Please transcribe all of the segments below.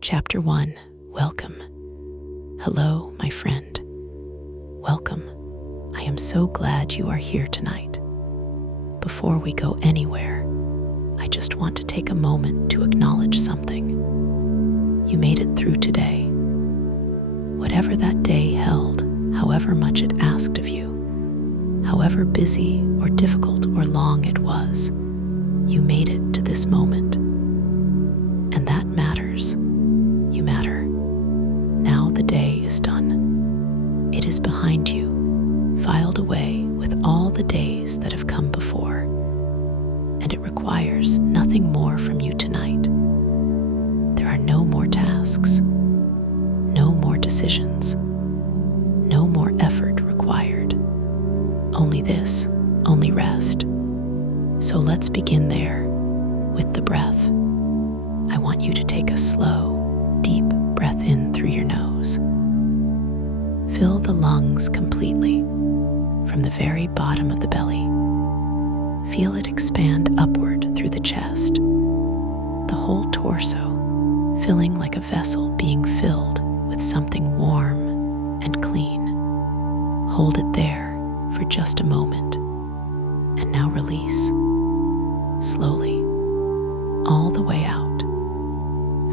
Chapter 1. Welcome. Hello, my friend. Welcome. I am so glad you are here tonight. Before we go anywhere, I just want to take a moment to acknowledge something. You made it through today. Whatever that day held, however much it asked of you, however busy or difficult or long it was, you made it to this moment. And that matters. You matter. Now the day is done. It is behind you, filed away with all the days that have come before. And it requires nothing more from you tonight. There are no more tasks, no more decisions, no more effort required. Only this, only rest. So let's begin there with the breath. I want you to take a slow, deep breath in through your nose. Fill the lungs completely from the very bottom of the belly. Feel it expand upward through the chest, the whole torso filling like a vessel being filled with something warm and clean. Hold it there for just a moment, and now release, slowly, all the way out.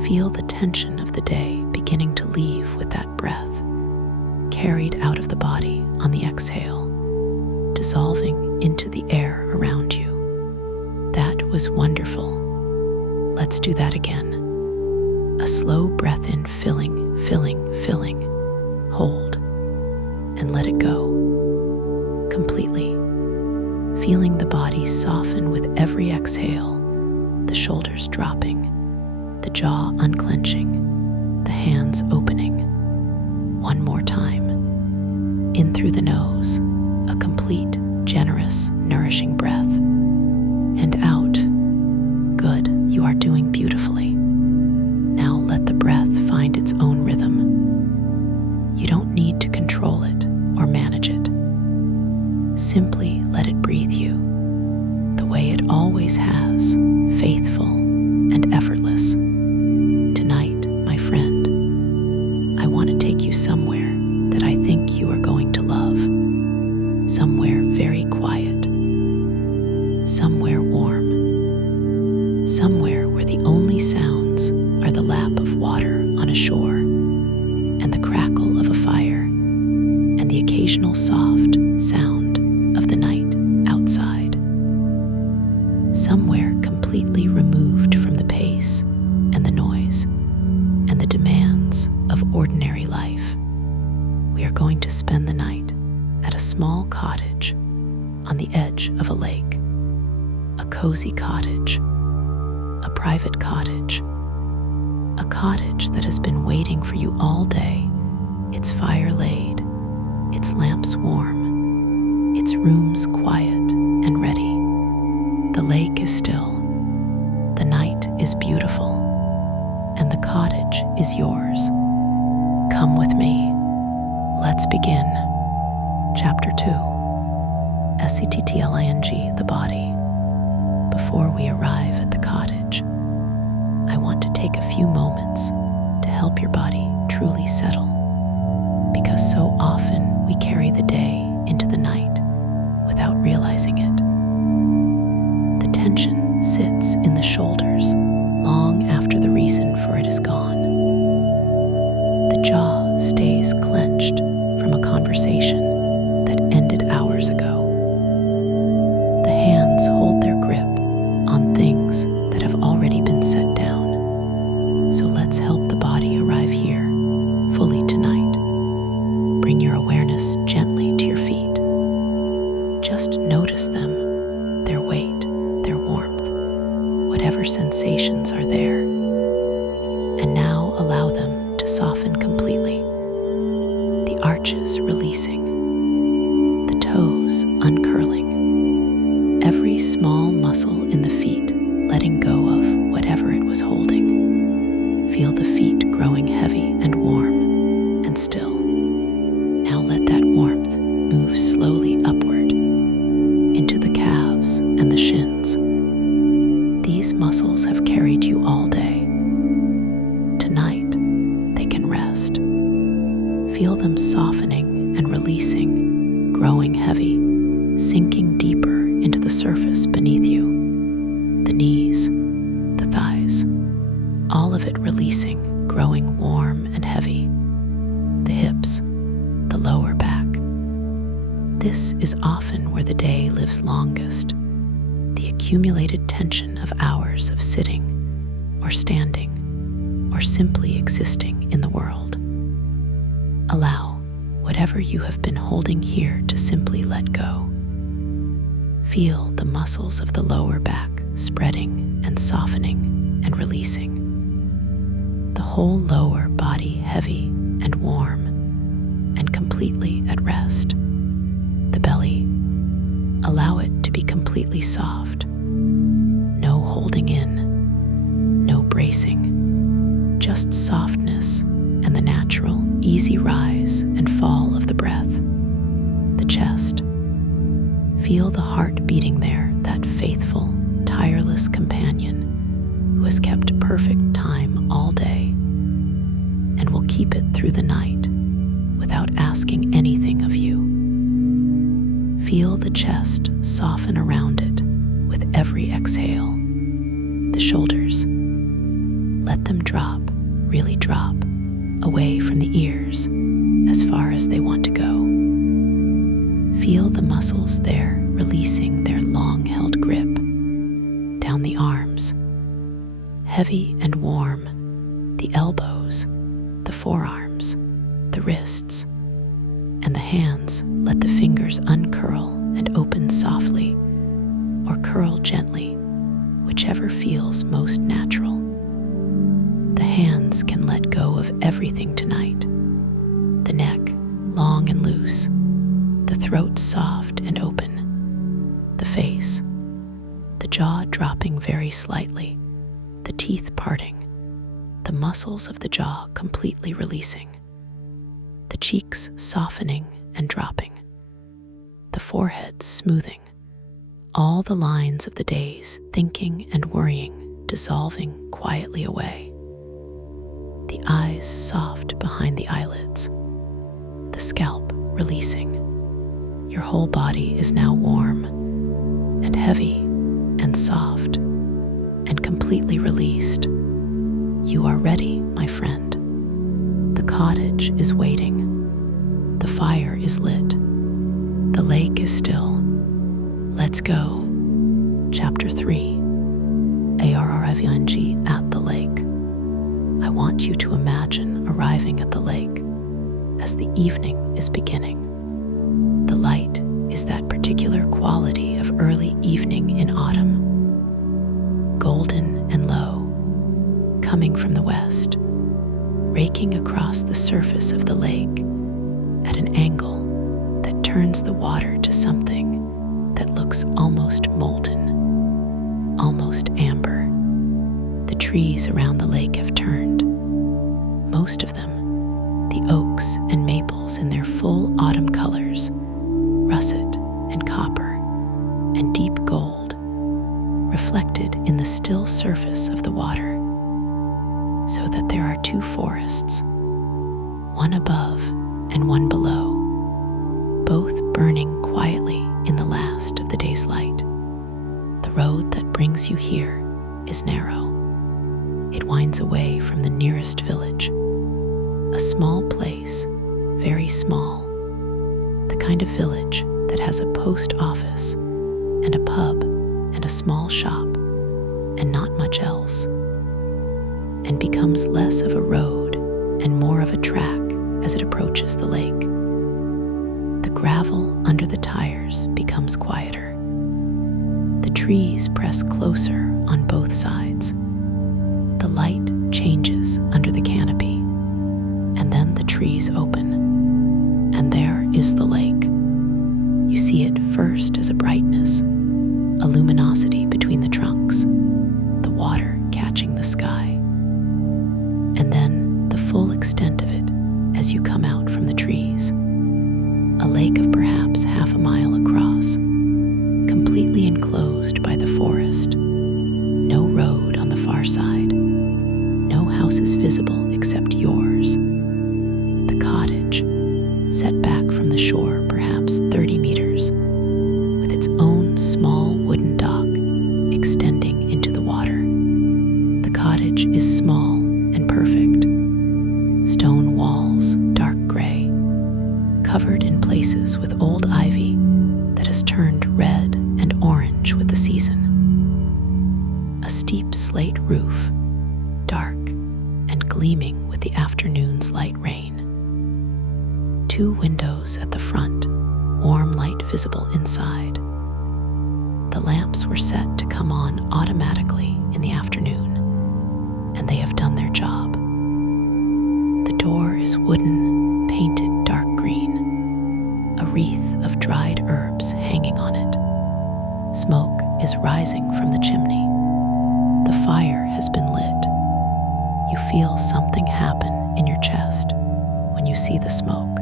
Feel the tension of the day beginning to leave with that breath, carried out of the body on the exhale, dissolving into the air around you. That was wonderful. Let's do that again. A slow breath in, filling, hold, and let it go completely, feeling the body soften with every exhale, the shoulders dropping, the jaw unclenching, the hands opening. One more time. In through the nose, a complete, generous, nourishing breath. And out. Good, you are doing beautifully. Now let the breath find its own rhythm. You don't need to control it or manage it. Simply let it breathe you, the way it always has, faithful and effortless. Tonight, my friend, I want to take you somewhere that I think you are going to love. Somewhere very quiet. Somewhere warm. Somewhere where the only sounds are the lap of water on a shore, and the crackle of a fire, and the occasional soft sound of the night outside. Somewhere completely removed from the pace and the noise and the demands of ordinary life. We are going to spend the night at a small cottage on the edge of a lake. A cozy cottage, a private cottage, a cottage that has been waiting for you all day, its fire laid, its lamps warm, its rooms quiet and ready. The lake is still, the night is beautiful, and the cottage is yours. Come with me. Let's begin. Chapter 2. Settling, the body. Before we arrive at the cottage, I want to take a few moments to help your body truly settle, because so often we carry the day into the night without realizing it. The tension sits in the shoulders long after the reason for it is gone. The jaw stays clenched from a conversation that ended hours ago. The hands hold their grip on things that have already been set down. So let's help the body arrive here fully tonight. Bring your awareness gently to your feet. Just notice them, their weight, their warmth, whatever sensations are there. And now allow them to soften completely. The arches releasing, the toes uncurling, every small muscle in the feet letting go of whatever it was holding. Feel the feet growing heavy and warm and still. Now let that warmth move slowly upward into the calves and the shins. These muscles have carried you all day. Tonight, Feel them softening and releasing, growing heavy, sinking deeper into the surface beneath you. The knees, the thighs, all of it releasing, growing warm and heavy. The hips, the lower back. This is often where the day lives longest, the accumulated tension of hours of sitting or standing or simply existing in the world. Allow whatever you have been holding here to simply let go. Feel the muscles of the lower back spreading and softening and releasing. The whole lower body heavy and warm and completely at rest. The belly, allow it to be completely soft. No holding in, no bracing, just softness and the natural, easy rise and fall of the breath. The chest, feel the heart beating there, that faithful, tireless companion who has kept perfect time all day and will keep it through the night without asking anything of you. Feel the chest soften around it with every exhale. The shoulders, let them drop, really drop, away from the ears as far as they want to go. Feel the muscles there releasing their long-held grip. Down the arms, heavy and warm, the elbows, the forearms, the wrists, and the hands. Let the fingers uncurl and open softly, or curl gently, whichever feels most natural. The hands can let go of everything tonight. The neck, long and loose, the throat soft and open, the face, the jaw dropping very slightly, the teeth parting, the muscles of the jaw completely releasing, the cheeks softening and dropping, the forehead smoothing, all the lines of the day's thinking and worrying dissolving quietly away. The eyes soft behind the eyelids, the scalp releasing. Your whole body is now warm and heavy and soft and completely released. You are ready, my friend. The cottage is waiting. The fire is lit. The lake is still. Let's go. Chapter 3. Arriving at the lake. I want you to imagine arriving at the lake as the evening is beginning. The light is that particular quality of early evening in autumn, golden and low, coming from the west, raking across the surface of the lake at an angle that turns the water to something that looks almost molten, almost amber. The trees around the lake have turned, most of them, the oaks and maples in their full autumn colors, russet and copper and deep gold, reflected in the still surface of the water, so that there are two forests, one above and one below, both burning quietly in the last of the day's light. The road that brings you here is narrow. It winds away from the nearest village, a small place, very small, the kind of village that has a post office and a pub and a small shop and not much else, and becomes less of a road and more of a track as it approaches the lake. The gravel under the tires becomes quieter. The trees press closer on both sides. The light changes under the canopy, and then the trees open, and there is the lake. You see it first as a brightness, a luminosity between the trunks, the water catching the sky, and then the full extent of it as you come out from the trees. A lake of perhaps half a mile across, completely enclosed by the forest. No road on the far side, no houses visible except yours. The cottage, gleaming with the afternoon's light rain. 2 windows at the front, warm light visible inside. The lamps were set to come on automatically in the afternoon, and they have done their job. The door is wooden, painted dark green, a wreath of dried herbs hanging on it. Smoke is rising from the chimney. The fire has been lit. You feel something happen in your chest when you see the smoke.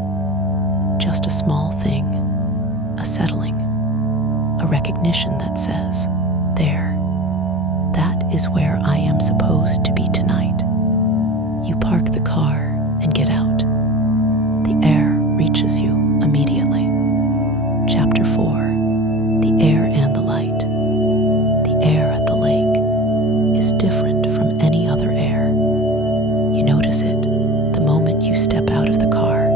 Just a small thing, a settling, a recognition that says, there, that is where I am supposed to be tonight. You park the car and get out. The air reaches you immediately. Chapter 4. The air and the light. The air at the lake is different from any other air. You notice it the moment you step out of the car,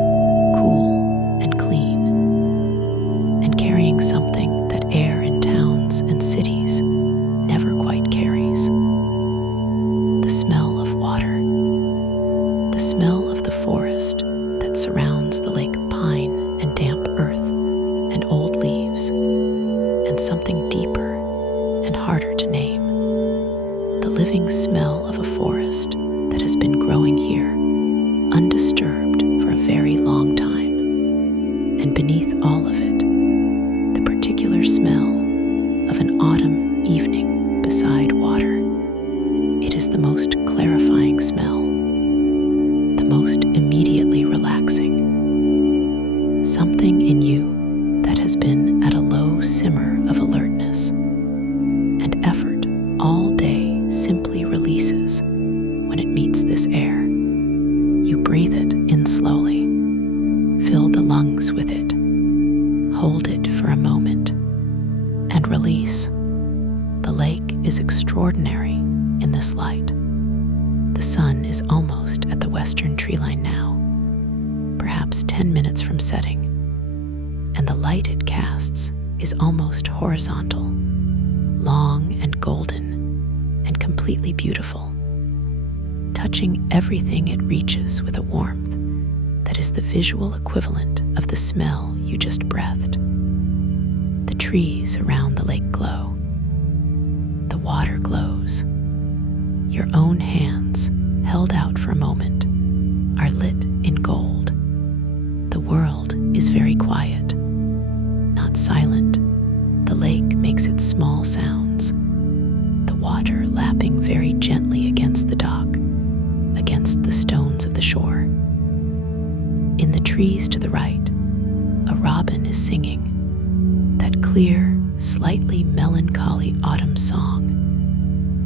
cool and clean, and carrying something that air in towns and cities never quite carries. The smell of water, the smell of the forest that surrounds the lake, pine and damp earth and old leaves, and something deeper and harder to name, the living smell of a forest that has been growing here undisturbed for a very long time, and beneath all of it, the particular smell of an autumn evening beside water. It is the most clarifying smell, the most immediately relaxing. Something in you that has been at a low simmer of alertness and effort all day simply releases when it meets this air. You breathe it in slowly, fill the lungs with it, hold it for a moment, and release. The lake is extraordinary in this light. The sun is almost at the western tree line now, perhaps 10 minutes from setting, and the light it casts is almost horizontal, long and golden, and completely beautiful, touching everything it reaches with a warmth that is the visual equivalent of the smell you just breathed. The trees around the lake glow. The water glows. Your own hands, held out for a moment, are lit in gold. The world is very quiet, not silent. The lake makes its small sounds, the water lapping very gently against the dock, against the stones of the shore. In the trees to the right, a robin is singing, that clear, slightly melancholy autumn song,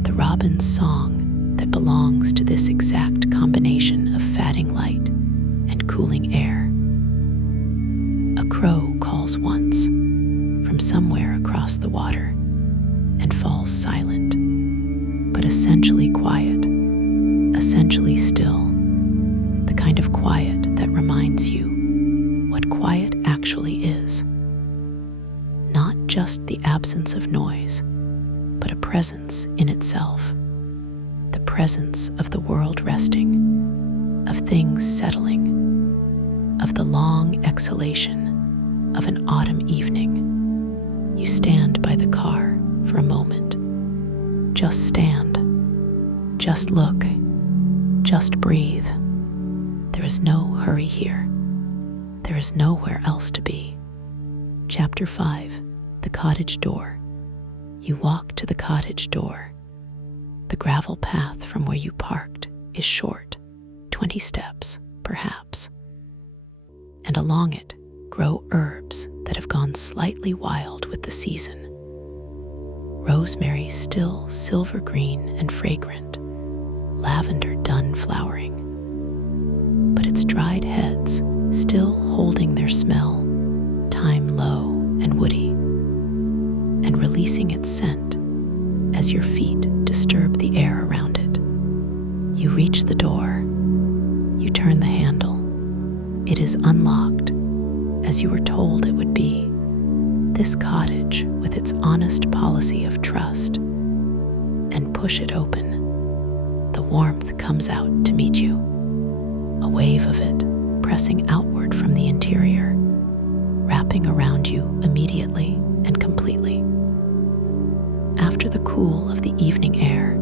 the robin's song that belongs to this exact combination of fatting light and cooling air. A crow calls once from somewhere across the water and falls silent, but essentially quiet, essentially still, the kind of quiet that reminds you what quiet actually is. Not just the absence of noise, but a presence in itself, the presence of the world resting, of things settling, of the long exhalation of an autumn evening. You stand by the car for a moment. Just stand. Just look. Just breathe. There is no hurry here. There is nowhere else to be. Chapter 5. The cottage door. You walk to the cottage door. The gravel path from where you parked is short, 20 steps, perhaps. And along it grow herbs that have gone slightly wild with the season. Rosemary still silver green and fragrant, lavender done flowering, but its dried heads still holding their smell, thyme low and woody, and releasing its scent as your feet disturb the air around it. You reach the door. You turn the handle. It is unlocked, as you were told it would be. This cottage with its honest policy of trust, and push it open. The warmth comes out to meet you, a wave of it pressing outward from the interior, wrapping around you immediately and completely. After the cool of the evening air,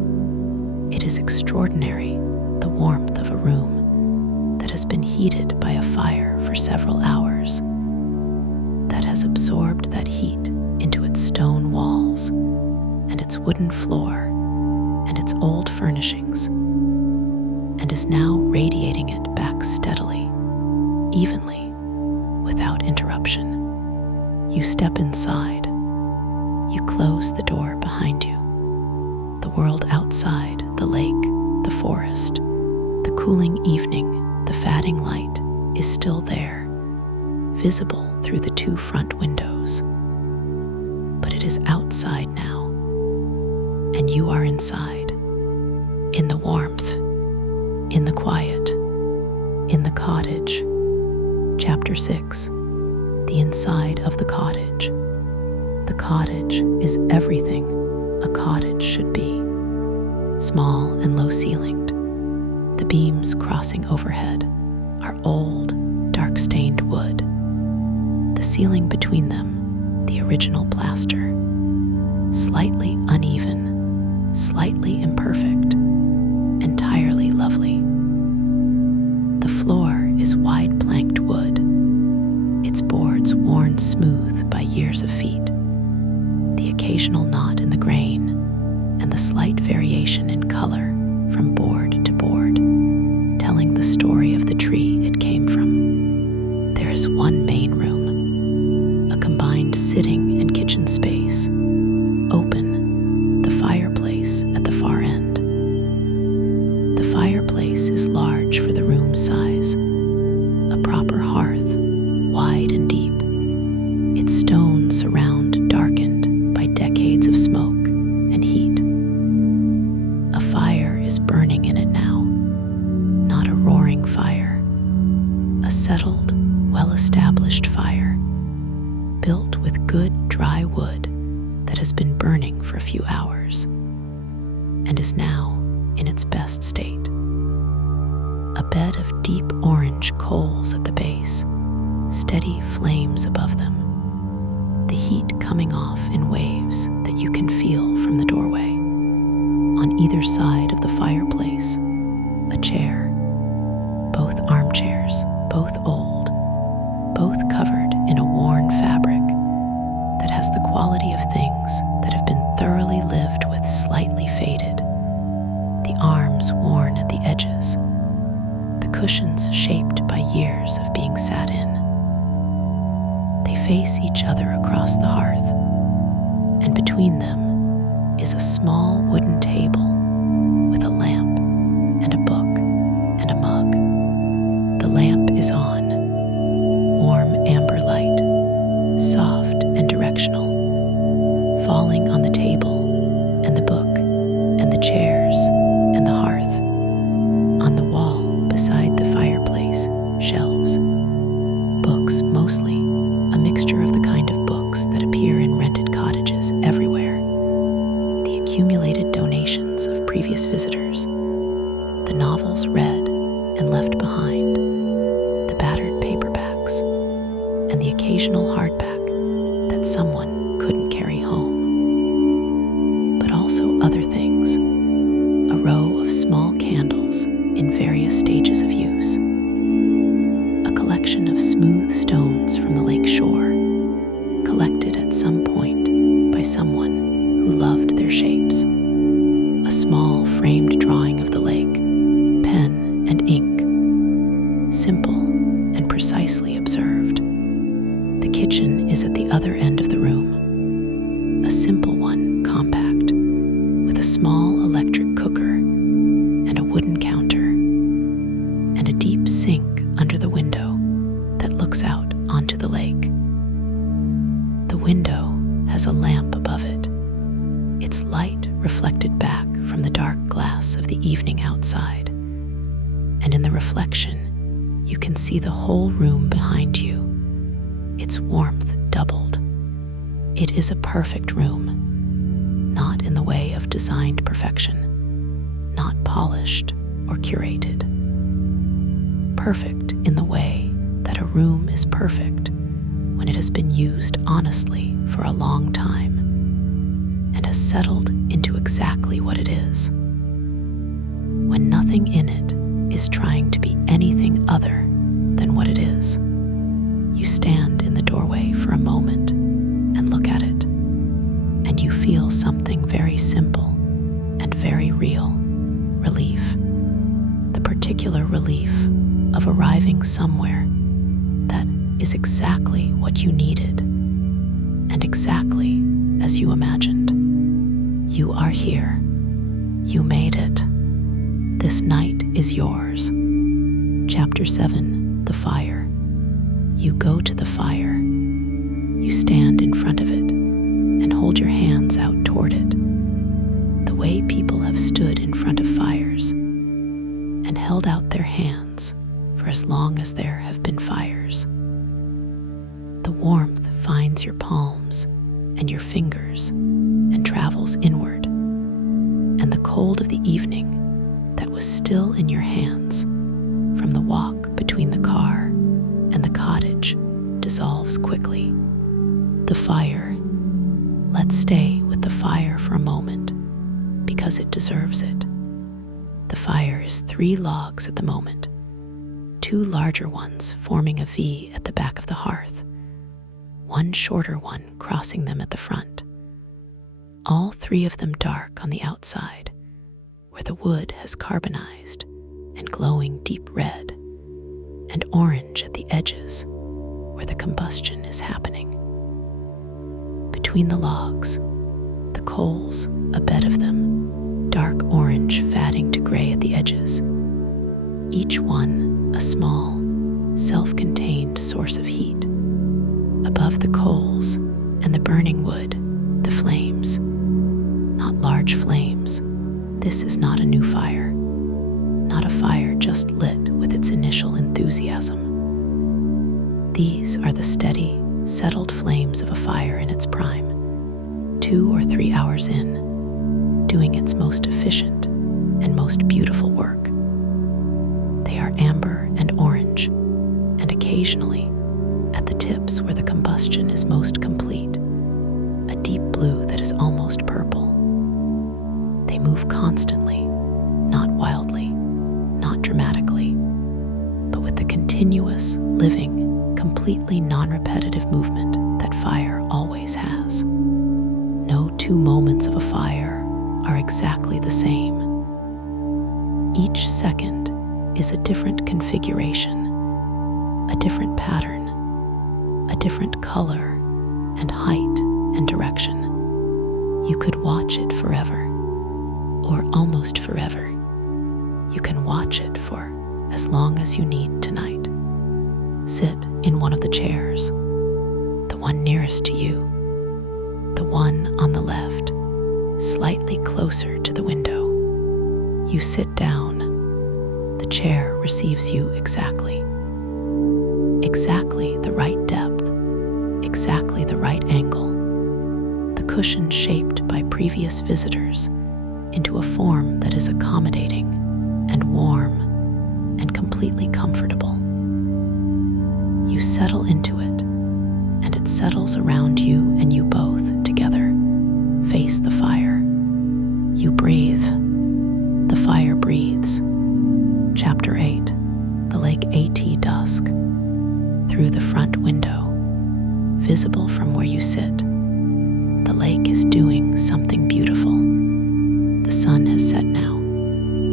it is extraordinary, the warmth of a room that has been heated by a fire for several hours, that has absorbed that heat into its stone walls and its wooden floor and its old furnishings, and is now radiating it back steadily, evenly, without interruption. You step inside. You close the door behind you. The world outside, the lake, the forest, the cooling evening, the fading light is still there, visible through the 2 front windows. But it is outside now, and you are inside, in the warmth, in the quiet, in the cottage. Chapter 6. The inside of the cottage. The cottage is everything a cottage should be. Small and low-ceilinged, the beams crossing overhead are old, dark-stained wood. The ceiling between them, the original plaster, slightly uneven, slightly imperfect, entirely lovely. The floor is wide planked wood, its boards worn smooth by years of feet, the occasional knot in the grain, and the slight variation in color from board to board, telling the story of the tree it came from. There is one main room, a combined sitting and kitchen space, open, the fireplace at the far end. The fireplace is large for the room size, a proper hearth, wide and deep, its stone surround darkened by decades of smoke and heat. A fire is burning in it now, not a roaring fire, a settled, well-established fire, built with good dry wood that has been burning for a few hours, and is now in its best state. A bed of deep orange coals at the base, steady flames above them, the heat coming off in waves that you can feel from the doorway. On either side of the fireplace, a chair, both armchairs, both old, both covered in a worn fabric that has the quality of things that have been thoroughly lived with, slightly faded, the arms worn at the edges, the cushions shaped by years of being sat in. They face each other across the hearth, and between them is a small wooden table with a lamp and a book and a mug. The lamp is on, warm amber light, soft and directional, falling on the table and the book and the chairs and the hearth. On the wall beside the fireplace, shelves, books mostly, a mixture of the kind of books that appear in rented cottages everywhere, the accumulated donations of previous visitors, the novels read and left behind, the battered paperbacks, and the occasional hardback that someone couldn't carry home. But also other things, a row of small candles in various stages of use, a collection of smooth stones from the lake shore, collected at some point by someone who loved their shapes, a small framed drawing of the lake, pen and ink, simple and precisely observed. The kitchen is at the other end of the room, a simple one, compact, with a small electric cooker and a wooden counter, and a deep sink under the window that looks out onto the lake. The window has a lamp above it, its light reflected back from the dark glass of the evening outside, and in the reflection you can see the whole room behind you, its warmth doubled. It is a perfect room, not in the way of designed perfection, not polished or curated. Perfect in the way that a room is perfect when it has been used honestly for a long time and has settled into exactly what it is. When nothing in it is trying to be anything other than what it is, you stand in the doorway for a moment and look at it, and you feel something very simple and very real: relief. The particular relief of arriving somewhere that is exactly what you needed and exactly as you imagined. You are here. You made it. This night is yours. Chapter 7, The Fire. You go to the fire. You stand in front of it and hold your hands out toward it, the way people have stood in front of fires and held out their hands for as long as there have been fires. The warmth finds your palms and your fingers and travels inward, and the cold of the evening that was still in your hands from the walk between the car and the cottage dissolves quickly. The fire. Let's stay with the fire for a moment because it deserves it. The fire is 3 logs at the moment, 2 larger ones forming a V at the back of the hearth, 1 shorter one crossing them at the front. All 3 of them dark on the outside, where the wood has carbonized and glowing deep red, and orange at the edges, where the combustion is happening. Between the logs, the coals, a bed of them, dark orange fatting to gray at the edges, each one a small, self-contained source of heat. Above the coals and the burning wood, the flames. Not large flames. This is not a new fire. Not a fire just lit with its initial enthusiasm. These are the steady, settled flames of a fire in its prime, 2 or 3 hours in, doing its most efficient and most beautiful work. They are amber and orange, and occasionally, at the tips where the combustion is most complete, a deep blue that is almost purple. They move constantly, not wildly, not dramatically, but with the continuous, living, completely non-repetitive movement that fire always has. No 2 moments of a fire are exactly the same. Each second is a different configuration, a different pattern, a different color and height and direction. You could watch it forever, or almost forever. You can watch it for as long as you need tonight. Sit in one of the chairs, the one nearest to you, the one on the left, slightly closer to the window. You sit down. The chair receives you exactly the right depth, exactly the right angle. The cushion shaped by previous visitors into a form that is accommodating and warm and completely comfortable. You settle into it, and it settles around you, and you both together face the fire. You breathe. The fire breathes. Chapter 8, The Lake AT Dusk. Through the front window, visible from where you sit, the lake is doing something beautiful. The sun has set now.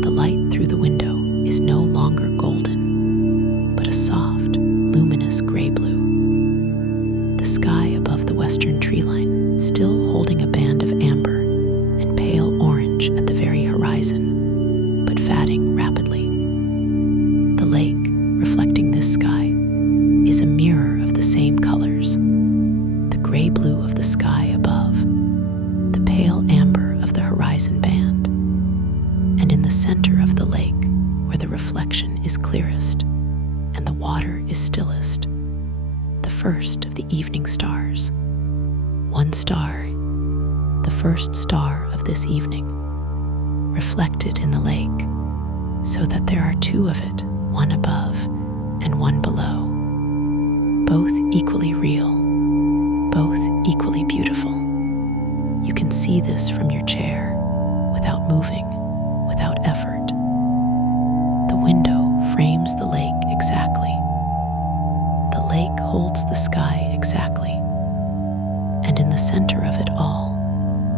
The light through the window is no longer golden, but a soft, luminous gray-blue. The sky above the western tree line still holding a band of amber and pale orange at the very horizon, but fading rapidly. The lake, reflecting this sky, is a mirror of the same colors: the gray-blue of the sky above, the pale amber of the horizon band, and in the center of the lake, where the reflection is clearest and the water is stillest, the first of the evening stars. 1 star, the first star of this evening, reflected in the lake, so that there are two of it, one above and one below, both equally real, both equally beautiful. You can see this from your chair, without moving, without effort. The window frames the lake exactly. The lake holds the sky exactly. And in the center of it all,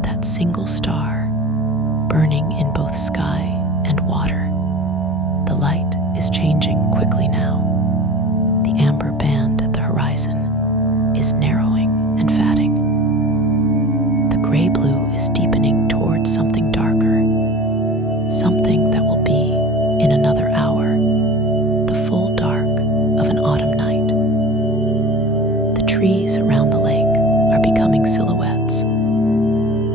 that single star, burning in both sky and water. The light is changing quickly now. The amber band at the horizon is narrowing and fading. The gray blue is deepening towards something darker, something that will be, in another hour, the full dark of an autumn night. The trees around the lake are becoming silhouettes,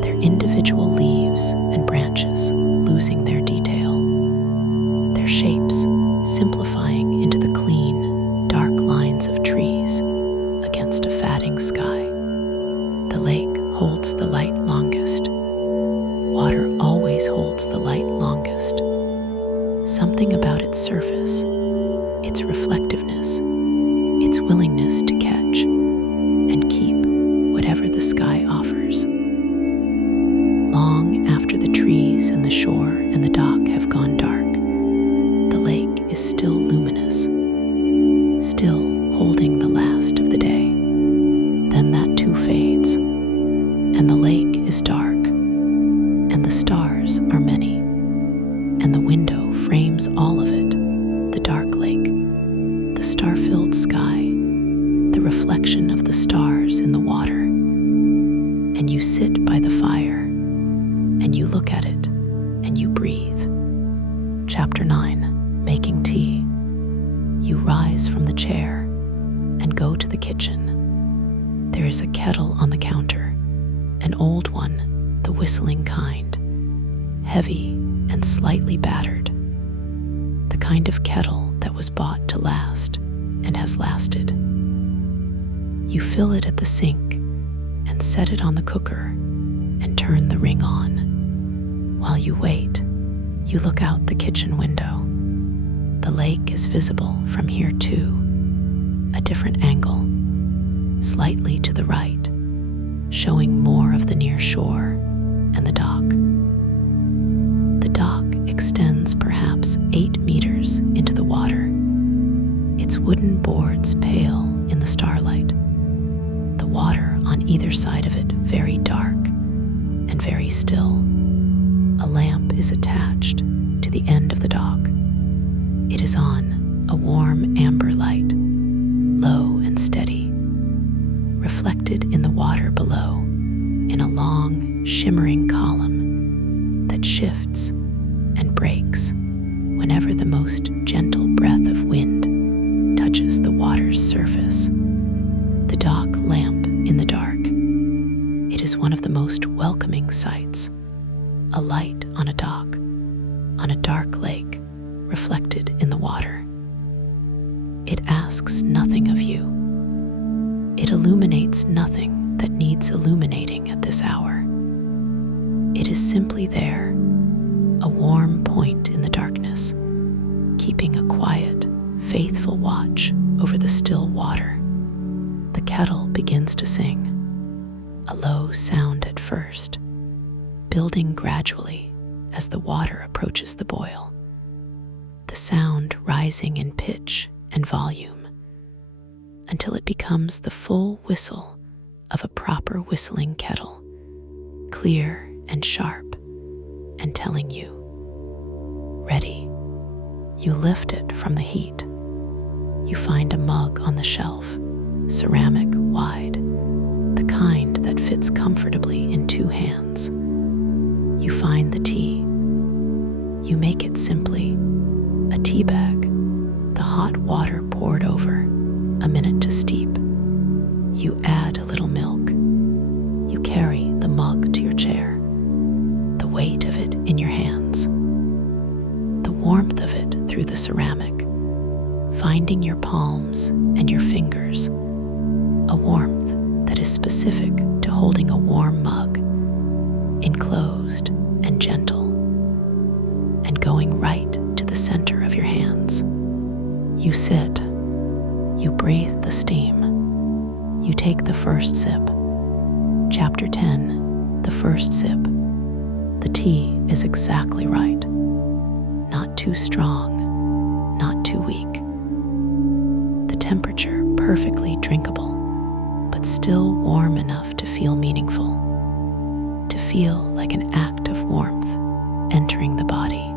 their individual leaves and branches losing their detail, their shapes simplifying into the clean, dark lines of trees against a fading sky. The lake holds the light longest. Water always holds the light longest. Something about its surface, its reflectiveness, its willingness to catch and keep whatever the sky offers. Long after the trees and the shore and the dock have gone dark, the lake is still luminous, still holding the last of the day. Then that too fades, and the lake is dark, and the stars are many, and the window frames all of it, the dark lake, the star-filled sky, the reflection of the stars in the water. And you sit by the fire, and you look at it, and you breathe. Chapter 9, Making Tea. You rise from the chair and go to the kitchen. There is a kettle on the counter, an old one, the whistling kind, heavy and slightly battered. The kind of kettle that was bought to last and has lasted. You fill it at the sink and set it on the cooker and turn the ring on. While you wait, you look out the kitchen window. The lake is visible from here too, a different angle, slightly to the right, showing more of the near shore and the dock. The dock extends perhaps 8 meters into the water, its wooden boards pale in the starlight, the water on either side of it very dark and very still. A lamp is attached to the end of the dock. It is on a warm amber light, low and steady, reflected in the water below in a long, shimmering column that shifts and breaks whenever the most gentle breath of wind touches the water's surface. The dock lamp in the dark. It is one of the most welcoming sights. A light on a dock, on a dark lake, reflected in the water. It asks nothing of you. It illuminates nothing that needs illuminating at this hour. It is simply there, a warm point in the darkness, keeping a quiet, faithful watch over the still water. The kettle begins to sing, a low sound at first, building gradually as the water approaches the boil, the sound rising in pitch and volume until it becomes the full whistle of a proper whistling kettle, clear and sharp and telling you, ready. You lift it from the heat. You find a mug on the shelf, ceramic wide, the kind that fits comfortably in 2 hands. You find the tea. You make it simply, a tea bag, the hot water poured over, a minute to steep. You add a little milk. You carry the mug to your chair, the weight of it in your hands, the warmth of it through the ceramic, finding your palms and your fingers, a warmth that is specific to holding a warm mug, enclosed and gentle, going right to the center of your hands. You sit, you breathe the steam, you take the first sip. Chapter 10, the first sip. The tea is exactly right. Not too strong, not too weak. The temperature perfectly drinkable, but still warm enough to feel meaningful, to feel like an act of warmth entering the body.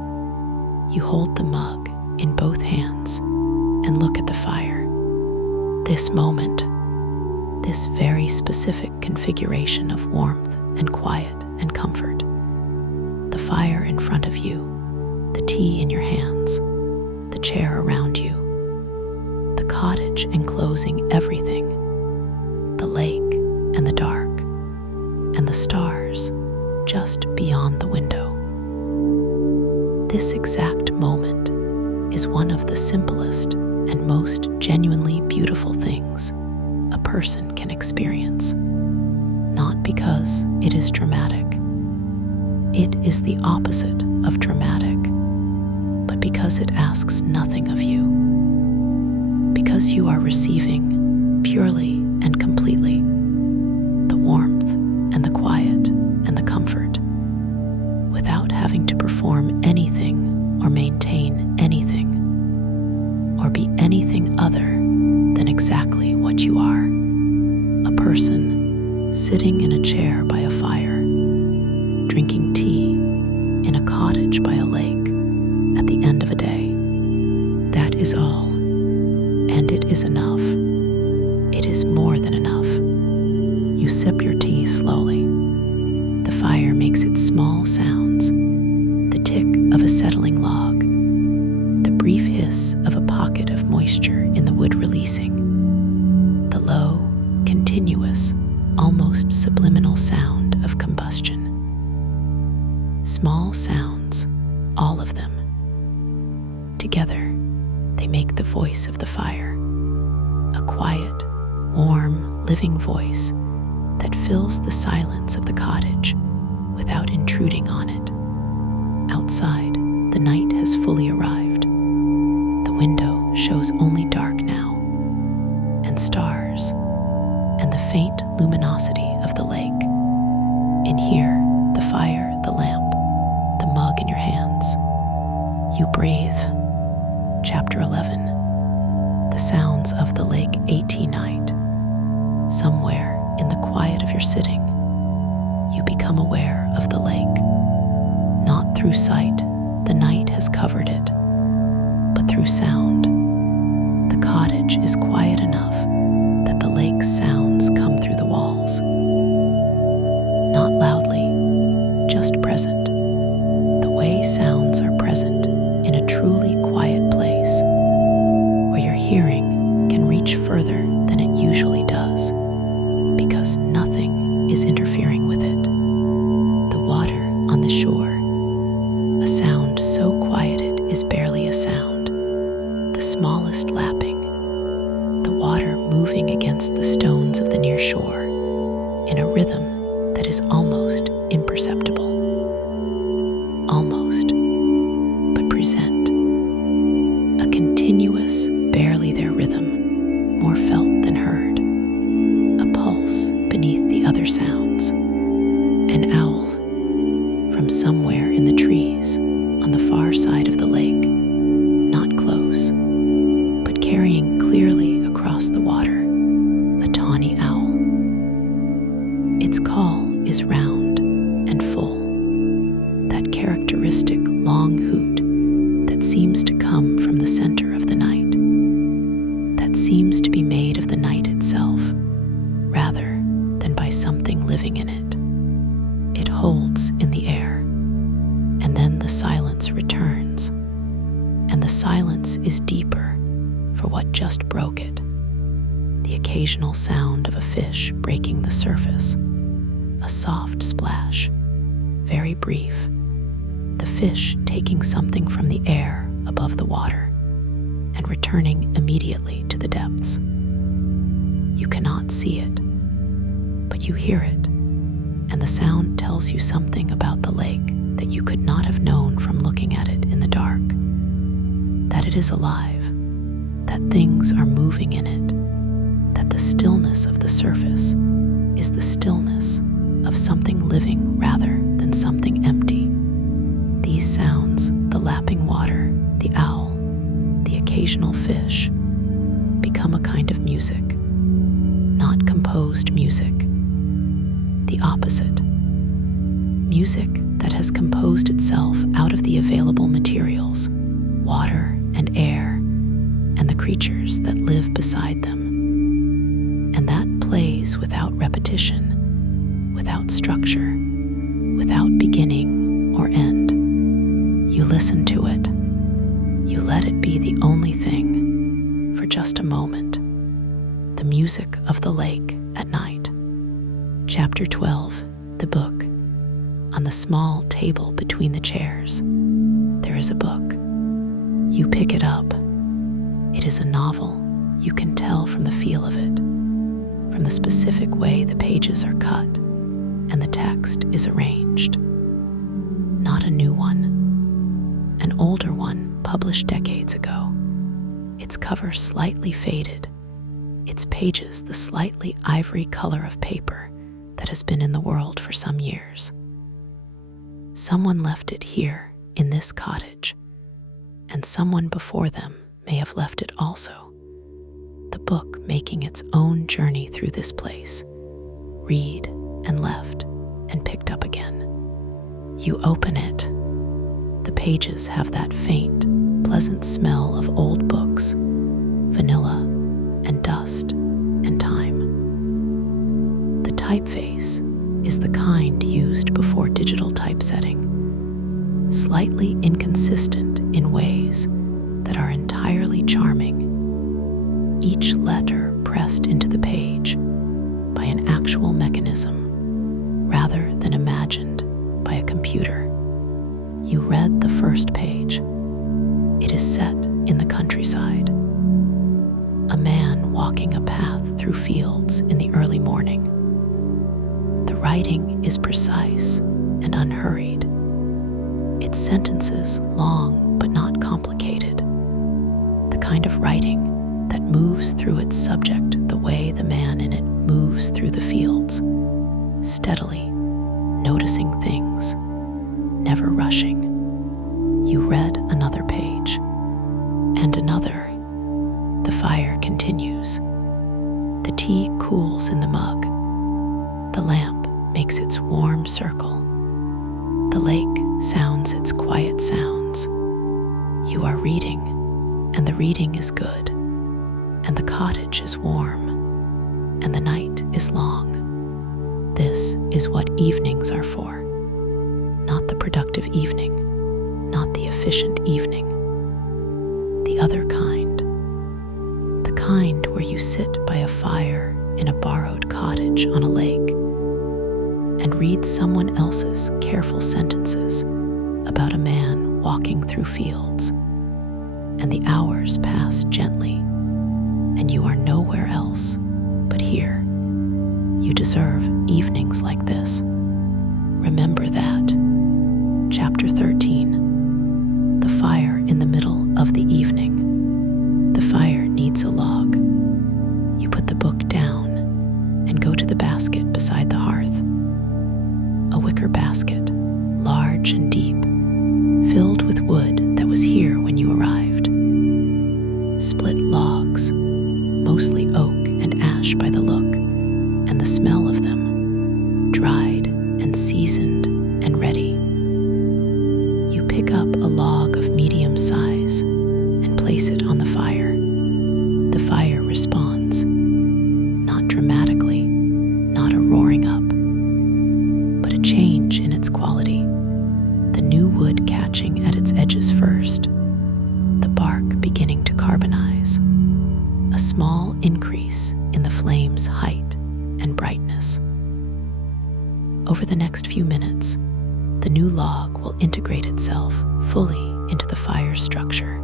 You hold the mug in both hands and look at the fire. This moment, this very specific configuration of warmth and quiet and comfort. The fire in front of you, the tea in your hands, the chair around you, the cottage enclosing everything, the lake and the dark, and the stars just beyond the window. This exact moment is one of the simplest and most genuinely beautiful things a person can experience. Not because it is dramatic. It is the opposite of dramatic, but because it asks nothing of you. Because you are receiving purely and completely the warmth and the quiet and the comfort without having to perform anything or maintain anything or be anything other than exactly what you are. A person sitting in a chair by a fire, drinking tea in a cottage by a lake at the end of a day. That is all, and it is enough. It is more than enough. You sip your tea slowly. The fire makes its small sounds, the tick of a settling log, the brief hiss of a pocket of moisture in the wood releasing, the low, continuous, almost subliminal sound of combustion. Small sounds, all of them. Together, they make the voice of the fire, a quiet, warm, living voice that fills the silence of the cottage without intruding on it. Outside, the night has fully arrived. The window shows only dark now, and stars, and the faint luminosity of the lake. In here, the fire, the lamp, the mug in your hands. You breathe. Chapter 11. The sounds of the Lake 18 night. Somewhere in the quiet of your sitting, you become aware of the lake. Not through sight, the night has covered it, but through sound. The cottage is quiet enough that the lake's sounds come through the walls. Not loudly, just present. The way sounds are present in a truly quiet place, where your hearing can reach further than it usually does, because nothing is interfering with it. The water on the shore, a sound so quieted is barely a sound. The smallest lapping, the water moving against the stones of the near shore in a rhythm that is almost imperceptible. Almost, but present. A continuous, barely there rhythm, more felt than heard. A pulse beneath the other sounds. An owl from somewhere in the trees on the far side of the lake, not close, but carrying clearly across the water, a tawny owl. Its call is round and full, that characteristic long hoot that seems to come from the center of the night, that seems to be made of the night itself, rather than by something living in it. It holds in the air, and then the silence returns, and the silence is deeper for what just broke it. The occasional sound of a fish breaking the surface, a soft splash, very brief, the fish taking something from the air above the water and returning immediately to the depths. You cannot see it, but you hear it, and the sound tells you something about the lake that you could not have known from looking at it in the dark. That it is alive, that things are moving in it, that the stillness of the surface is the stillness of something living rather than something empty. These sounds, the lapping water, the owl, the occasional fish, become a kind of music, not composed music. The opposite. Music that has composed itself out of the available materials, water and air, and the creatures that live beside them. And that plays without repetition, without structure, without beginning or end. You listen to it. You let it be the only thing for just a moment. The music of the lake at night. Chapter 12, the book. On the small table between the chairs, there is a book. You pick it up. It is a novel. You can tell from the feel of it, from the specific way the pages are cut and the text is arranged. Not a new one, an older one published decades ago. Its cover slightly faded, its pages the slightly ivory color of paper that has been in the world for some years. Someone left it here in this cottage, and someone before them may have left it also. The book making its own journey through this place, read and left and picked up again. You open it. The pages have that faint, pleasant smell of old books, vanilla and dust and time. The typeface is the kind used before digital typesetting, slightly inconsistent in ways that are entirely charming, each letter pressed into the page by an actual mechanism rather than imagined by a computer. You read the first page. It is set in the countryside. A man walking a path through fields in the early morning. The writing is precise and unhurried. Its sentences long but not complicated. The kind of writing that moves through its subject the way the man in it moves through the fields, steadily, noticing things, never rushing. You read another page, and another. The fire continues. The tea cools in the mug. The lamp makes its warm circle. The lake sounds its quiet sounds. You are reading, and the reading is good, and the cottage is warm, and the night is long. This is what evenings are for. Not the productive evening, not the efficient evening. The other kind. The kind where you sit by a fire in a borrowed cottage on a lake and read someone else's careful sentences about a man walking through fields, and the hours pass gently, and you are nowhere else but here. You deserve evenings like this. Remember that. Chapter 13. The fire in the middle of the evening. The fire needs a log. You put the book down and go to the basket beside the hearth. A wicker basket, large and deep, filled with wood that was here when you arrived. Split logs, mostly oak and ash by the look, and the smell of them, dried and seasoned and ready. You pick up a log of medium size and place it on the fire. The fire responds, not dramatically, not a roaring up, but a change in its quality. The new wood catching at its edges first, the bark beginning to carbonize, a small increase in the flame's height and brightness. Over the next few minutes, the new log will integrate itself fully into the fire structure,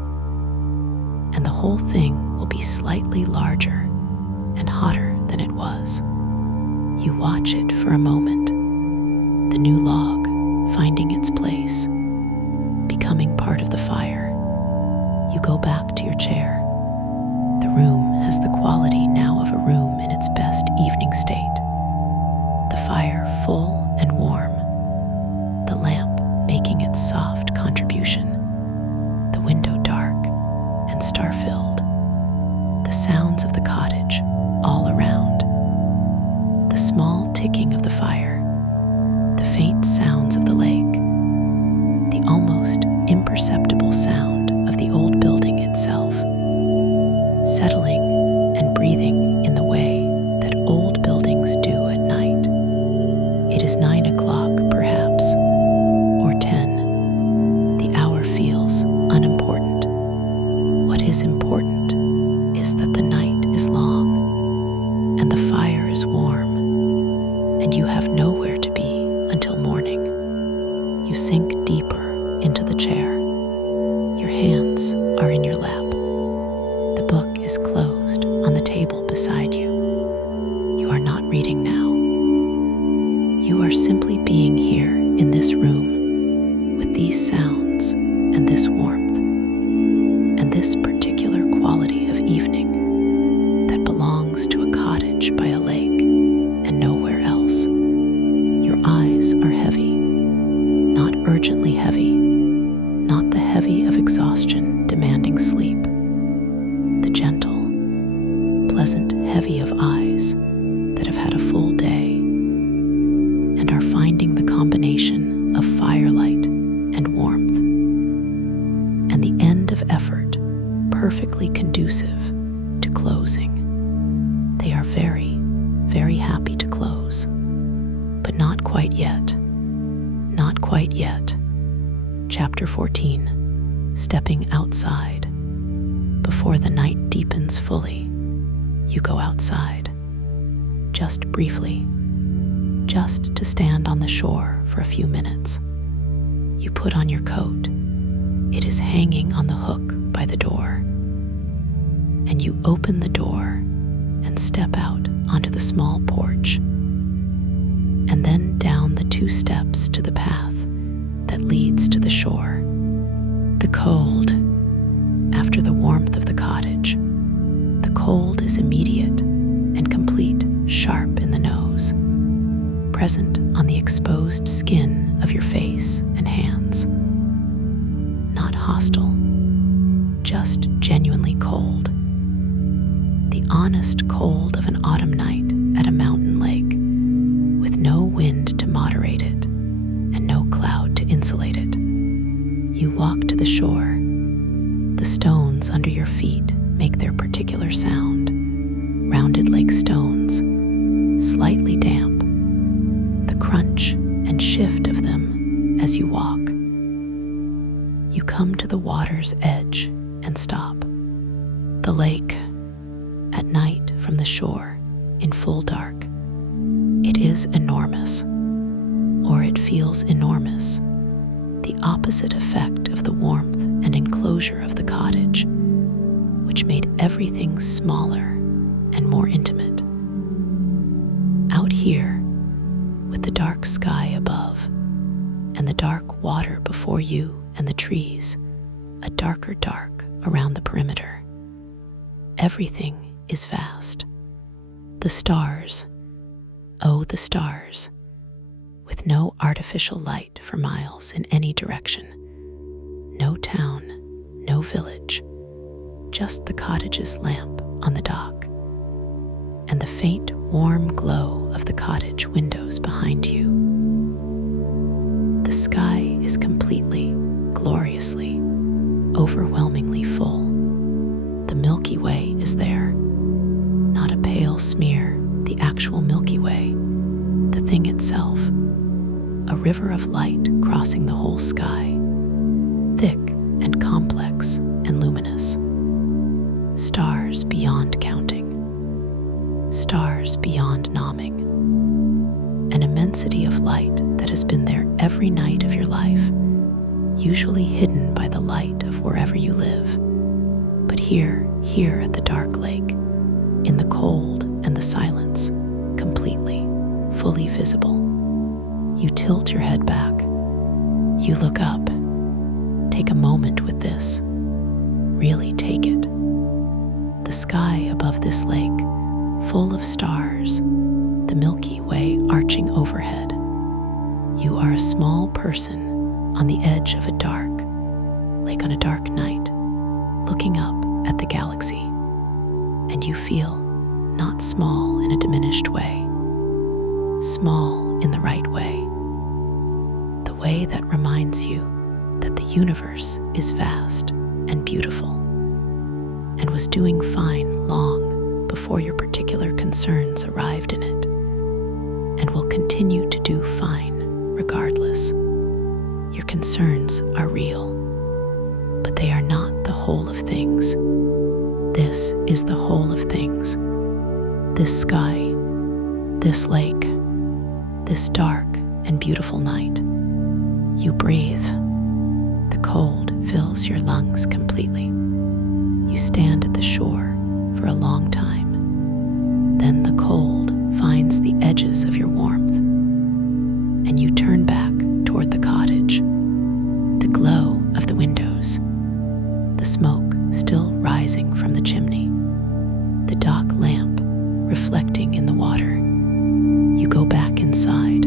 and the whole thing will be slightly larger and hotter than it was. You watch it for a moment. The new log, finding its place, becoming part of the fire. You go back to your chair. The room has the quality now of a room in its best evening state. The fire full and warm, the lamp making its soft contribution, the window dark and star-filled, the sounds of the cottage all around, the small ticking of the fire, the faint sounds of the lake, the almost imperceptible sound of the old building itself, settling and breathing in the way that old buildings do at night. It is 9 o'clock, perhaps, or 10. The hour feels unimportant. What is important is that the night is long, and the fire is warm, and you have nowhere to be until morning. You sink deeper into the chair. Your hands are in your lap. The book is closed on the table beside you. You are not reading now. You are simply being here in this room with these sounds and this warmth and this particular quality of evening that belongs to a cottage by a lake and nowhere else. Your eyes are heavy, not urgently heavy, not the heavy of exhaustion demanding sleep, the gentle, pleasant heavy of eyes that have had a full day and are finding the combination of firelight and warmth, and the end of effort perfectly conducive to closing. They are very, very happy to close, but not quite yet. Not quite yet. Chapter 14. Stepping outside. Before the night deepens fully, you go outside. Just briefly. Just to stand on the shore for a few minutes. You put on your coat. It is hanging on the hook by the door. And you open the door and step out onto the small porch. And then down the 2 steps to the path that leads to the shore. The cold, after the warmth of the cottage, the cold is immediate and complete, sharp in the nose, present on the exposed skin of your face and hands. Not hostile, just genuinely cold. The honest cold of an autumn night at a mountain lake, with no wind to moderate it and no cloud to insulate it. You walk to the shore. The stones under your feet make their particular sound, rounded lake stones, slightly damp, the crunch and shift of them as you walk. You come to the water's edge and stop. The lake, at night from the shore, in full dark. It is enormous, or it feels enormous, the opposite effect of the warmth and enclosure of the cottage, which made everything smaller and more intimate. Out here, with the dark sky above, and the dark water before you and the trees, a darker dark around the perimeter, everything is vast. The stars, oh, the stars, with no artificial light for miles in any direction. No town, no village, just the cottage's lamp on the dock, and the faint, warm glow of the cottage windows behind you. The sky is completely, gloriously, overwhelmingly full. The Milky Way is there, not a pale smear, the actual Milky Way, the thing itself, a river of light crossing the whole sky, thick and complex and luminous. Stars beyond counting, stars beyond nomming, an immensity of light that has been there every night of your life, usually hidden by the light of wherever you live. But here at the dark lake, in the cold and the silence, completely, fully visible. You tilt your head back, You look up. Take a moment with this. Really take it. The sky above this lake, full of stars, the Milky Way arching overhead. You are a small person on the edge of a dark, like on a dark night, looking up at the galaxy. And you feel not small in a diminished way, small in the right way. The way that reminds you that the universe is vast and beautiful, and was doing fine long before your particular concerns arrived in it, and will continue to do fine regardless. Your concerns are real, but they are not the whole of things. This is the whole of things. This sky, this lake, this dark and beautiful night. You breathe. The cold fills your lungs completely. You stand at the shore for a long time. Then the cold finds the edges of your warmth, and you turn back toward the cottage. The glow of the windows, the smoke still rising from the chimney, the dock lamp reflecting in the water. You go back inside.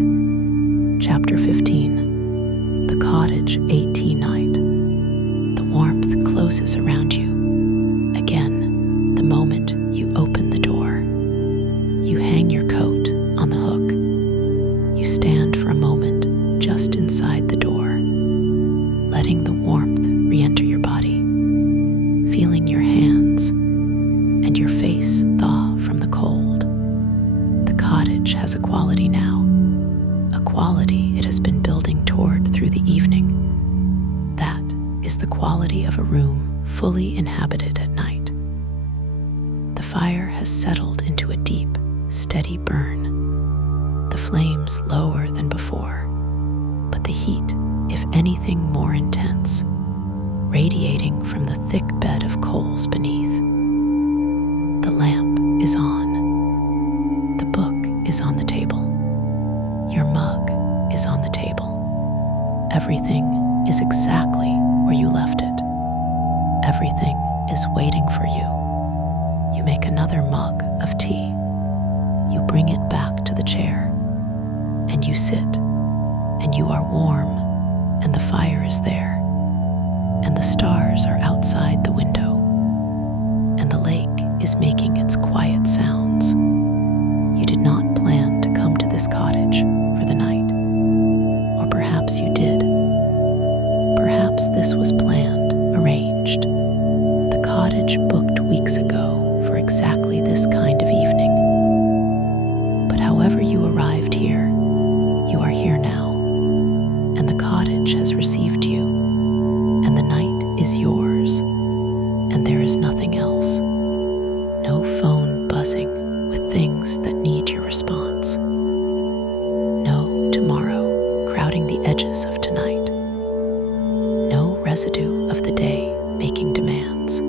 Chapter 15. The Cottage 18 night. The warmth closes around you. Again, the moment you open the door. You hang your coat on the hook. You stand for a moment just inside the door, letting the warmth re-enter your body, feeling your hands and your face thaw from the cold. The cottage has a quality now, a quality it has been building toward through the evening. That is the quality of a room fully inhabited at night. The fire has settled into a deep, steady burn. The flames lower than before, but the heat, if anything, more intense, radiating from the thick bed of coals beneath. The lamp is on. The book is on the table. Your mug is on the table. Everything is exactly where you left it. Everything is waiting for you. You make another mug of tea. You bring it back to the chair, and you sit, and you are warm, and the fire is there, and the stars are outside the window, and the lake is making its quiet sounds. You did not plan to come to this cottage for the night, or perhaps you did. Perhaps this was planned, arranged. The cottage booked weeks ago for exactly this kind of evening. But however you arrived here, you are here now, and the cottage has received you, and the night is yours, and there is nothing else. No phone buzzing with things that need your response. No tomorrow crowding the edges of tonight. No residue of the day making demands.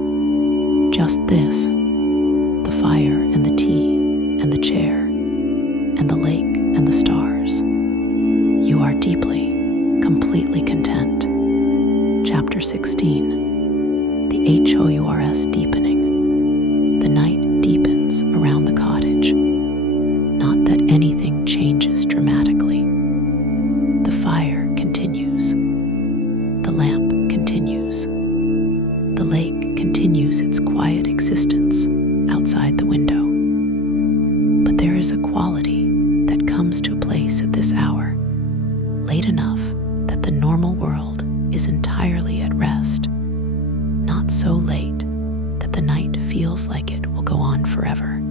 Just this, the fire and the tea and the chair and the lake and the stars. You are deeply, completely content. Chapter 16. The HOURS deepening. The night deepens around the cottage. Not that anything changes dramatically. The fire continues. The lamp continues. The lake continues its quiet existence outside the window. But there is a quality that comes to a place at this hour, late enough that the normal world is entirely at rest, not so late that the night feels like it will go on forever.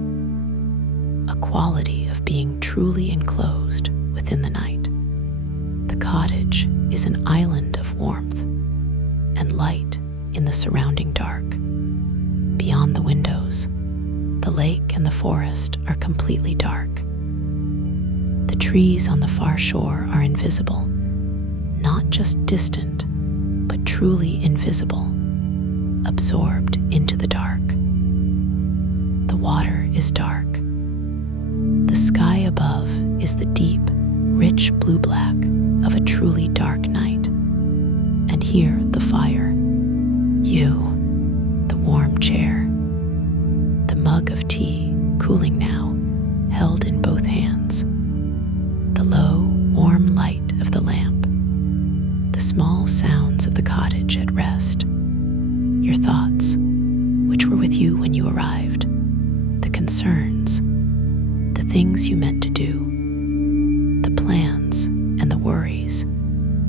A quality of being truly enclosed within the night. The cottage is an island of warmth and light in the surrounding dark. Beyond the windows, the lake and the forest are completely dark. The trees on the far shore are invisible, not just distant, but truly invisible, absorbed into the dark. The water is dark. The sky above is the deep, rich blue-black of a truly dark night. hear the fire. You, the warm chair, the mug of tea cooling now, held in both hands, the low, warm light of the lamp, the small sounds of the cottage at rest, your thoughts, which were with you when you arrived, the concerns, the things you meant to do, the plans and the worries,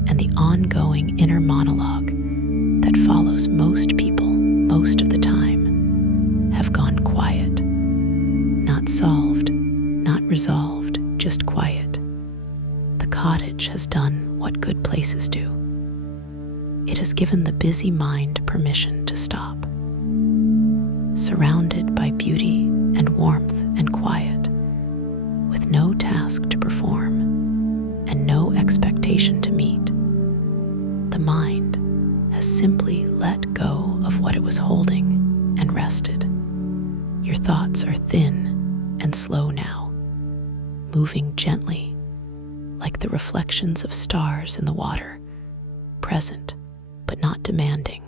and the ongoing inner monologue that follows most people most of the time, have gone quiet. Not solved, not resolved, just quiet. The cottage has done what good places do. It has given the busy mind permission to stop. Surrounded by beauty and warmth and quiet, with no task to perform and no expectation to meet, the mind has simply let go of what it was holding and rested. Your thoughts are thin and slow now, moving gently like the reflections of stars in the water, present but not demanding,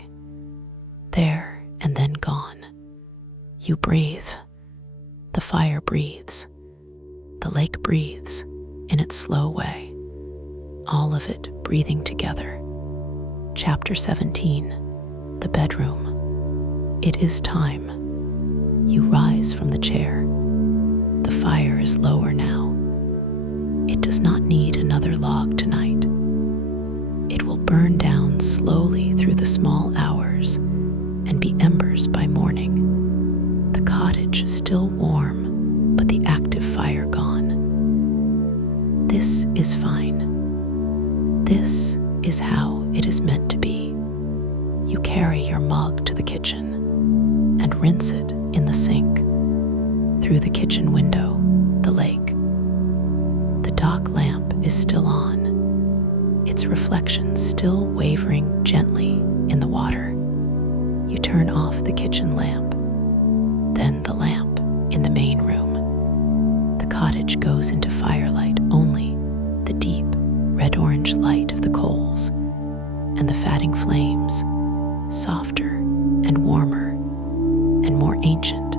there and then gone. You breathe, the fire breathes, the lake breathes in its slow way, all of it breathing together. Chapter 17, The Bedroom. It is time. You rise from the chair. The fire is lower now. It does not need another log tonight. It will burn down slowly through the small hours and be embers by morning. The cottage still warm, but the active fire gone. This is fine. This is how it is meant to be. You carry your mug to the kitchen and rinse it in the sink. Through the kitchen window, the lake. The dock lamp is still on, its reflection still wavering gently in the water. You turn off the kitchen lamp, then the lamp in the main room. The cottage goes into firelight only, the deep red-orange light of the coals, and the fatting flames, softer and warmer and more ancient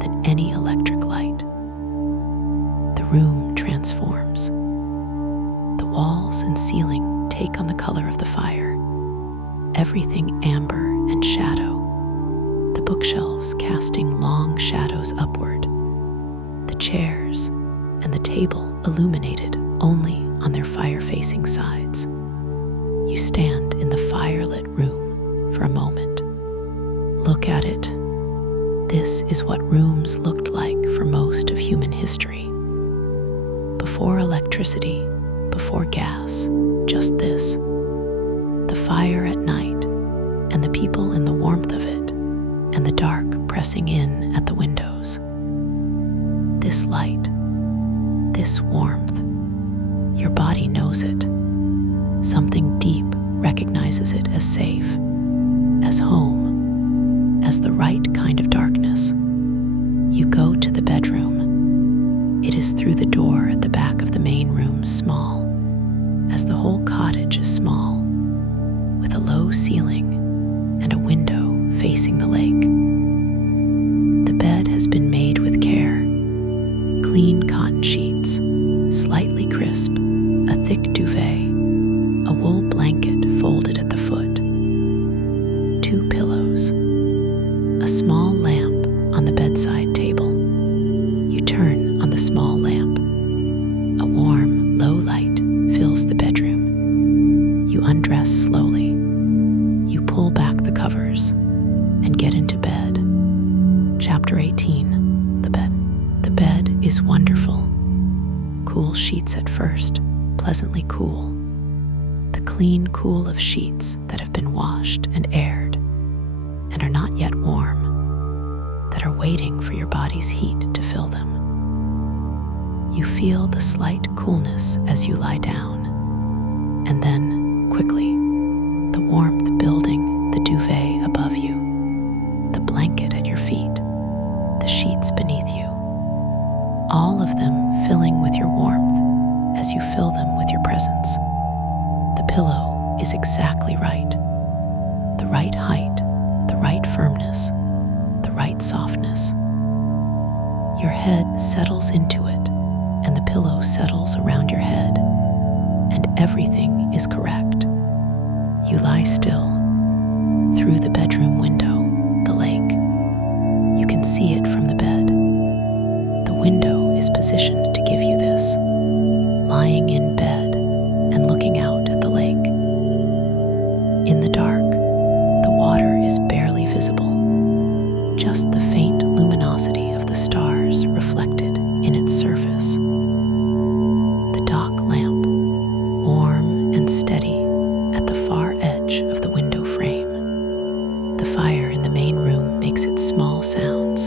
than any electric light. The room transforms. The walls and ceiling take on the color of the fire, everything amber and shadow, the bookshelves casting long shadows upward, the chairs and the table illuminated only on their fire-facing sides. You stand in the firelit room for a moment. Look at it. This is what rooms looked like for most of human history. Before electricity, before gas, just this. The fire at night, and the people in the warmth of it, and the dark pressing in at the windows. This light, this warmth, your body knows it. Something deep recognizes it as safe, as home, as the right kind of darkness. You go to the bedroom. It is through the door at the back of the main room, small, as the whole cottage is small, with a low ceiling and a window facing the lake. The bed has been made with care. Clean cotton sheets, slightly crisp, a thick duvet, a wool blanket folded at the foot, 2 pillows, a small lamp on the bedside table. You turn on the small lamp. A warm, low light fills the bedroom. You undress slowly. You pull back the covers and get into bed. Chapter 18, The Bed. The bed is wonderful. Cool sheets at first, pleasantly cool. The clean cool of sheets that have been washed and aired and are not yet warm, that are waiting for your body's heat to fill them. You feel the slight coolness as you lie down, and then, quickly, the warmth building, the duvet above you, the blanket at your feet, the sheets beneath you, all of them filling with your warmth as you fill them with your presence. The pillow is exactly right. the right height, the right firmness, the right softness. Your head settles into it, and the pillow settles around your head, and everything is correct. You lie still. Through the bedroom window, the lake. You can see it from the bed. The window is positioned to give you this, lying in bed and looking out at the lake. In the dark, the water is barely visible, just the faint luminosity of the stars reflected in its surface. The dock lamp, warm and steady at the far edge of the window frame. The fire in the main room makes its small sounds,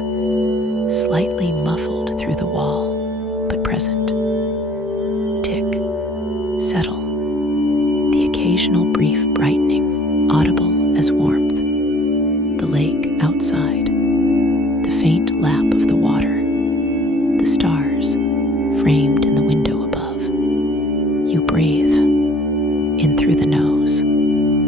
slightly muffled through the wall, but present. Tick, settle. The occasional brief brightening, audible as warmth. The lake outside, the faint lap of the water, the stars framed in the window above. You breathe in through the nose,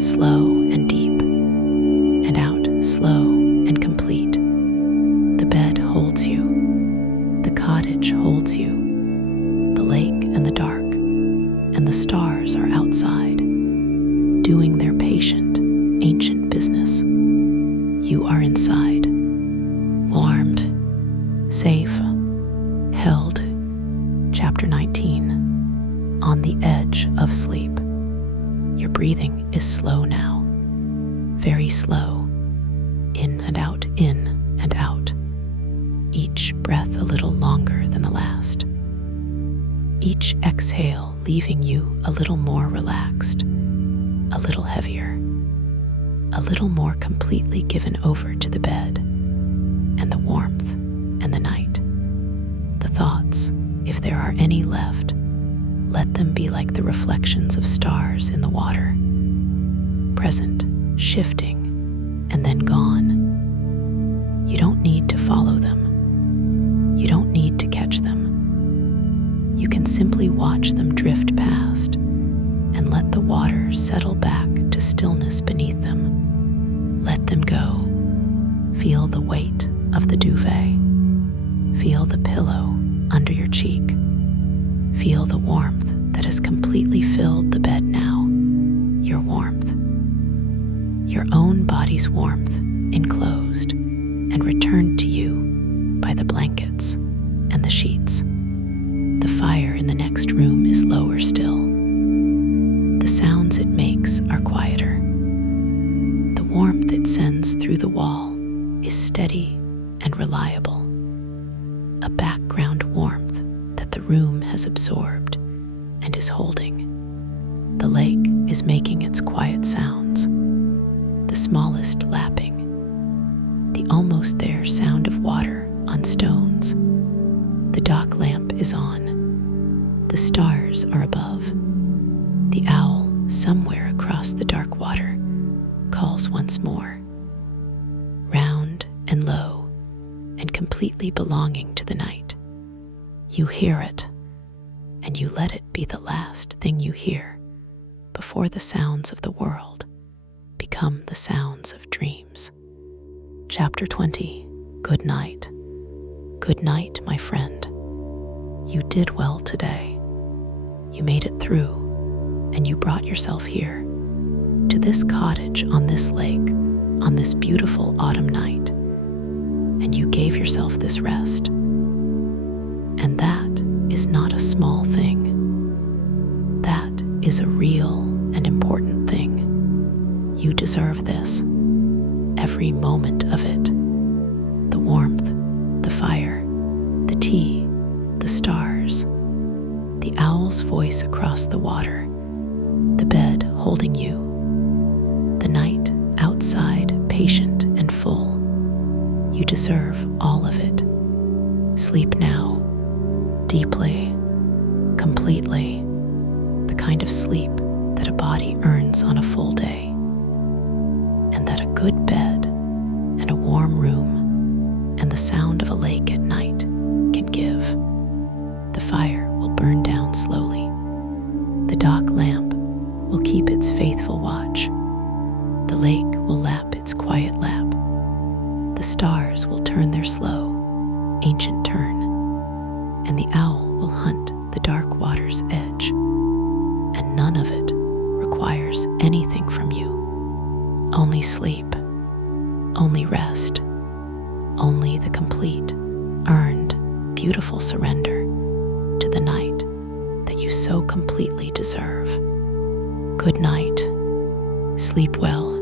slow and deep, and out slow and complete. The bed holds you, the cottage holds you, the lake and the dark, and the stars are outside, doing their patient, ancient business. You are inside, warmed, safe, held. Chapter 19. On the edge of sleep. Your breathing is slow now, very slow, in and out, each breath a little longer than the last. Each exhale leaving you a little more relaxed, a little heavier, a little more completely given over to the bed and the warmth and the night. The thoughts, if there are any left, let them be like the reflections of stars in the water, present, shifting, and then gone. You don't need to follow them. You don't need to catch them. You can simply watch them drift past and let the water settle back to stillness beneath them. Let them go. Feel the weight of the duvet. Feel the pillow under your cheek. Feel the warmth that has completely filled the bed now. Your warmth. Your own body's warmth enclosed and returned to you by the blankets and the sheets. The fire in the next room is lower still. The sounds it makes are quieter. The warmth it sends through the wall is steady and reliable. A background warmth that the room has absorbed and is holding. The lake is making its quiet sounds, the smallest lapping, the almost there sound of water on stones. The dock lamp is on. The stars are above. The owl, somewhere across the dark water, calls once more, round and low, and completely belonging to the night. You hear it, and you let it be the last thing you hear before the sounds of the world become the sounds of dreams. Chapter 20. Good night. Good night, my friend. You did well today. You made it through, and you brought yourself here, to this cottage on this lake, on this beautiful autumn night, and you gave yourself this rest. And that is not a small thing. That is a real and important thing. You deserve this, every moment of it. The warmth, the fire, the tea, the stars, the owl's voice across the water, the bed holding you, the night outside patient and full. You deserve all of it. Sleep now, deeply, completely, the kind of sleep that a body earns on a full day, and that a good bed and a warm room and the sound of a lake at night can give. The fire will burn down slowly. The dock lamp will keep its faithful watch. The lake will ancient turn, and the owl will hunt the dark water's edge, and none of it requires anything from you. Only sleep, only rest, only the complete, earned, beautiful surrender to the night that you so completely deserve. Good night. Sleep well.